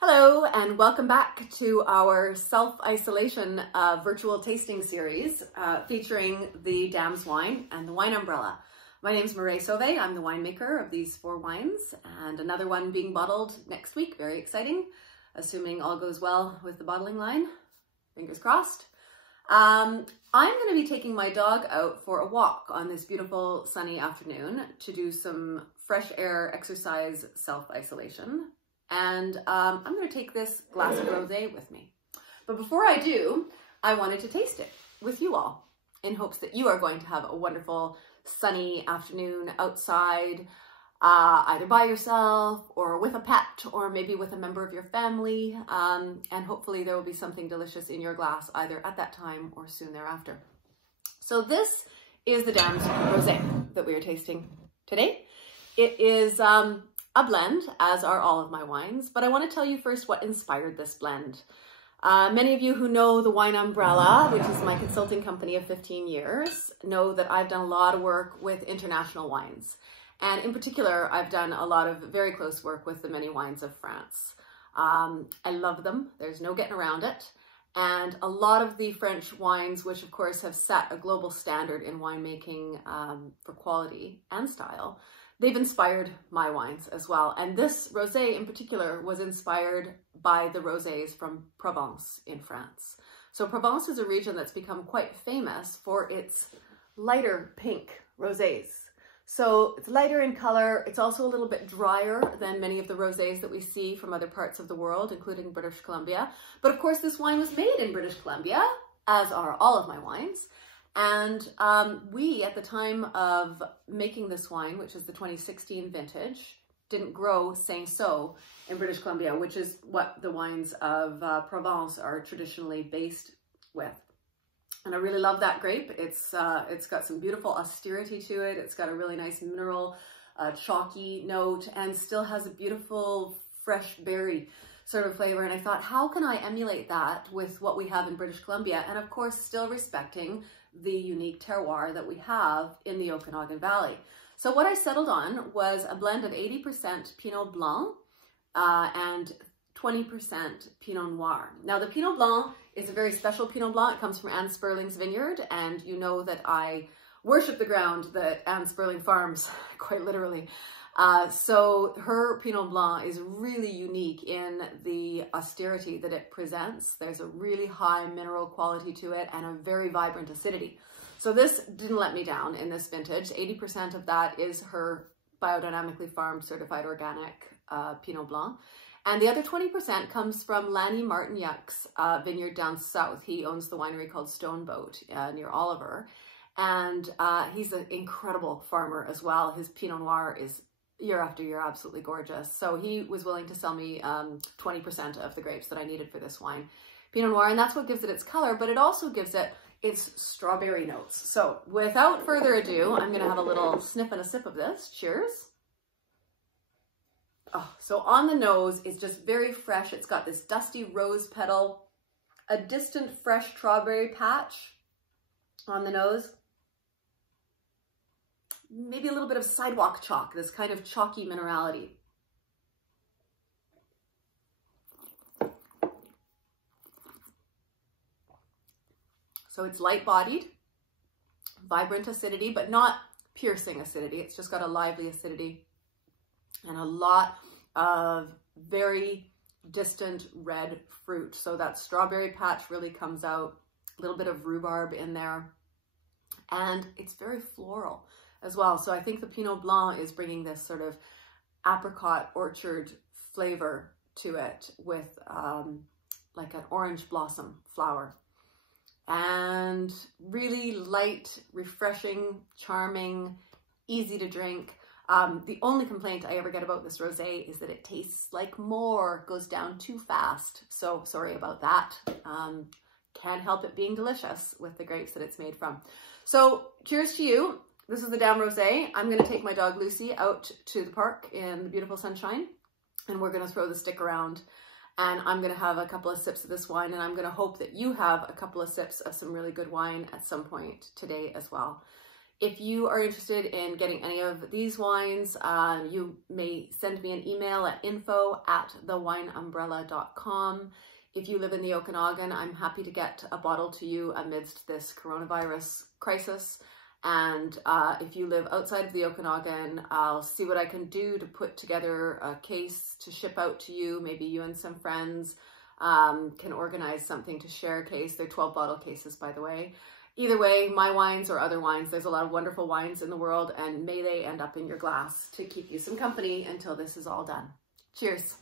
Hello and welcome back to our self-isolation virtual tasting series featuring the Dam's wine and the wine umbrella. My name is Mireille Sauve. I'm the winemaker of these 4 wines and another one being bottled next week. Very exciting, assuming all goes well with the bottling line. Fingers crossed. I'm going to be taking my dog out for a walk on this beautiful sunny afternoon to do some fresh air exercise self-isolation. And I'm going to take this glass of rosé with me. But before I do, I wanted to taste it with you all in hopes that you are going to have a wonderful sunny afternoon outside, either by yourself or with a pet or maybe with a member of your family. And hopefully there will be something delicious in your glass either at that time or soon thereafter. So this is the Dam's Rosé that we are tasting today. It is a blend, as are all of my wines, but I want to tell you first what inspired this blend. Many of you who know the Wine Umbrella, which is my consulting company of 15 years, know that I've done a lot of work with international wines. And in particular, I've done a lot of very close work with the many wines of France. I love them. There's no getting around it. And a lot of the French wines, which of course have set a global standard in winemaking for quality and style, they've inspired my wines as well. And this rosé in particular was inspired by the rosés from Provence in France. So Provence is a region that's become quite famous for its lighter pink rosés. So it's lighter in color. It's also a little bit drier than many of the rosés that we see from other parts of the world, including British Columbia. But of course, this wine was made in British Columbia, as are all of my wines. And we, at the time of making this wine, which is the 2016 vintage, didn't grow Saint-So in British Columbia, which is what the wines of Provence are traditionally based with. And I really love that grape. It's got some beautiful austerity to it. It's got a really nice mineral, chalky note, and still has a beautiful fresh berry sort of flavor. And I thought, how can I emulate that with what we have in British Columbia? And of course, still respecting the unique terroir that we have in the Okanagan Valley. So what I settled on was a blend of 80% Pinot Blanc and 20% Pinot Noir. Now the Pinot Blanc is a very special Pinot Blanc. It comes from Anne Sperling's vineyard, and you know that I worship the ground that Anne Sperling farms, quite literally. So her Pinot Blanc is really unique in the austerity that it presents. There's a really high mineral quality to it and a very vibrant acidity. So this didn't let me down in this vintage. 80% of that is her biodynamically farmed certified organic Pinot Blanc. And the other 20% comes from Lanny Martignac's vineyard down south. He owns the winery called Stoneboat near Oliver. And he's an incredible farmer as well. His Pinot Noir is year after year absolutely gorgeous. So he was willing to sell me 20% of the grapes that I needed for this wine, Pinot Noir, and that's what gives it its color, but it also gives it its strawberry notes. So without further ado, I'm gonna have a little sniff and a sip of this. Cheers. Oh, so on the nose, it's just very fresh. It's got this dusty rose petal, a distant fresh strawberry patch on the nose. Maybe a little bit of sidewalk chalk, this kind of chalky minerality. So it's light-bodied, vibrant acidity, but not piercing acidity. It's just got a lively acidity and a lot of very distant red fruit. So that strawberry patch really comes out, a little bit of rhubarb in there, and it's very floral as well. So I think the Pinot Blanc is bringing this sort of apricot orchard flavor to it with like an orange blossom flower. And really light, refreshing, charming, easy to drink. The only complaint I ever get about this rosé is that it tastes like more, goes down too fast. So sorry about that. Can't help it being delicious with the grapes that it's made from. So cheers to you. This is the Dam Rosé. I'm going to take my dog Lucy out to the park in the beautiful sunshine, and we're going to throw the stick around, and I'm going to have a couple of sips of this wine, and I'm going to hope that you have a couple of sips of some really good wine at some point today as well. If you are interested in getting any of these wines, you may send me an email at info@thewineumbrella.com. If you live in the Okanagan, I'm happy to get a bottle to you amidst this coronavirus crisis. And if you live outside of the Okanagan, I'll see what I can do to put together a case to ship out to you. Maybe you and some friends can organize something to share a case. They're 12-bottle cases, by the way. Either way, my wines or other wines, there's a lot of wonderful wines in the world, and may they end up in your glass to keep you some company until this is all done. Cheers.